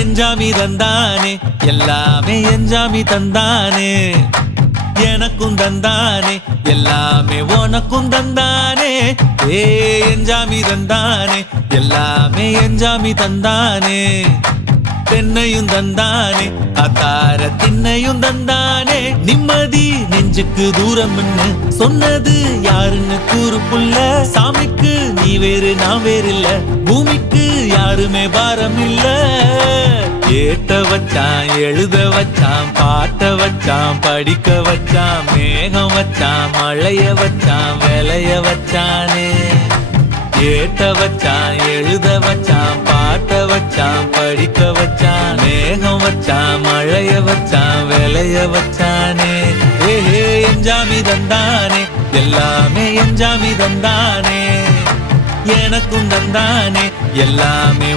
எஞ்சாமி தந்தானே எல்லாமே எஞ்சாமி தந்தானே எனக்கும் தந்தானே எல்லாமே உனக்கும் தந்தானே ஏ எஞ்சாமி தந்தானே எல்லாமே எஞ்சாமி தந்தானே தென்னையும் தந்தானே அத்தார திண்ணையும் தந்தானே நிம்மதி நெஞ்சுக்கு தூரம்னு சொன்னது யாருன்னு கூறு புள்ள சாமிக்கு நீ வேறு நான் வேறு இல்ல பூமிக்கு யாருமே பாரம் இல்ல ஏத்த வச்சான் எழுத வச்சான் பாட்ட வச்சான் படிக்க வச்சான் மேகம் வச்சான் மழைய வச்சான் விளைய வச்சானே ஏத்த வச்சான் எழுத வச்சான் பாட்ட வச்சான் படிக்க வச்சான் மேகம் வச்சான் மழைய வச்சான் விளைய வச்சானே ஏஹே எஞ்சாமி தந்தானே எல்லாமே எஞ்சாமி தந்தானே எனக்கும் தந்தானே எல்லாமே